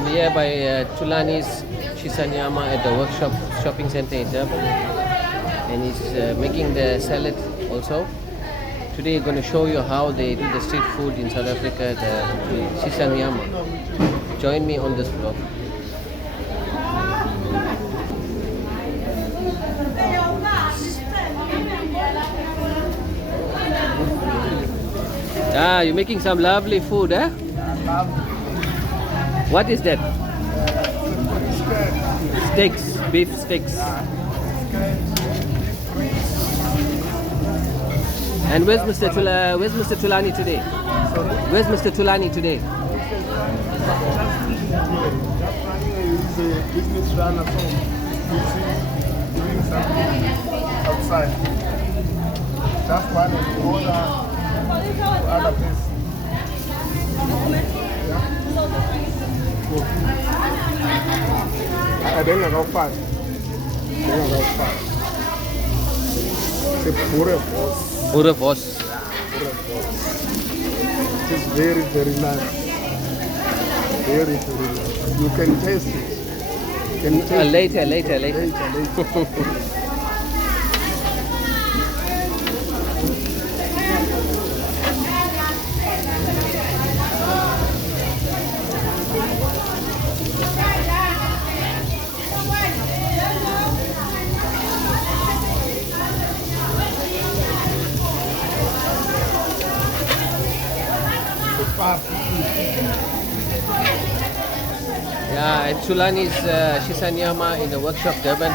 I'm here by Tulani's Shisanyama at the workshop shopping center in Durban, and he's making the salad also. Today I'm going to show you how they do the street food in South Africa, the Shisanyama. Join me on this vlog. Ah, you're making some lovely food, eh? What is that? Steaks, beef steaks. And where's Mr. Tulani today? Where's Mr. Tulani today? He's a business runner, so he's doing something outside. Just one of the other place. I don't know how fast. It's a pure boss. It's very, very nice. Very, very nice. You can taste it. You can taste Later. later. Yeah, at Tulani's Shisanyama in the workshop Durban.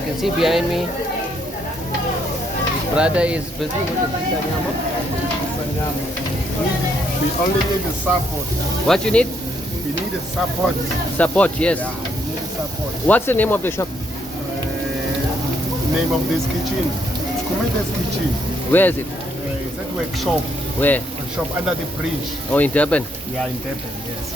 You can see behind me, his brother is busy with the Shisanyama. We only need the support. What you need? We need the support. Support, yes. Yeah, we need support. What's the name of the shop? Name of this kitchen? It's Kumete's Kitchen. Where is it? It's at workshop. Where? Workshop under the bridge. Oh, in Durban. Yeah, in Durban, yes.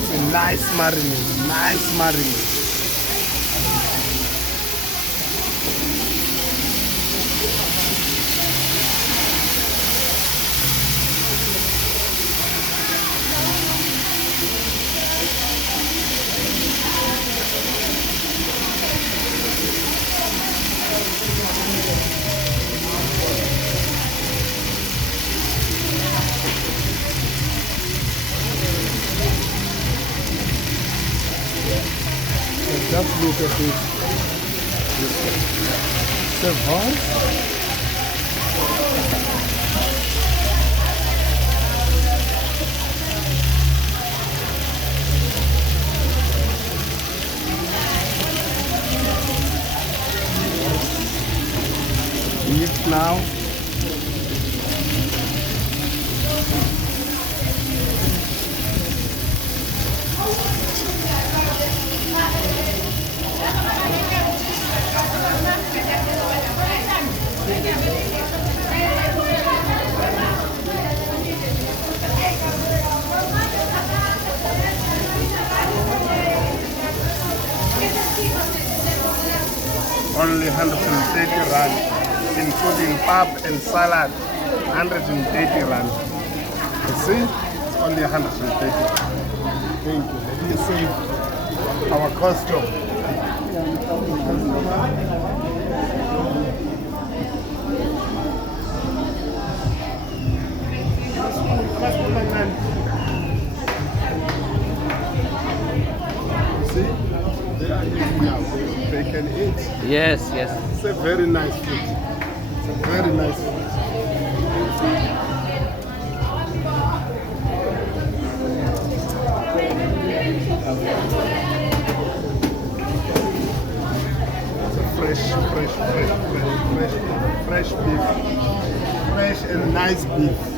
It's a nice marinade. Just look at this. Savon. Eat now. Only 130 rand, including pap and salad. 130 rand. You see? It's only 130. Thank you. Let me save our custom. See? They are eating now. They can eat. Yes. It's a very nice food. It's a very nice food. It's a fresh beef. Fresh and nice beef.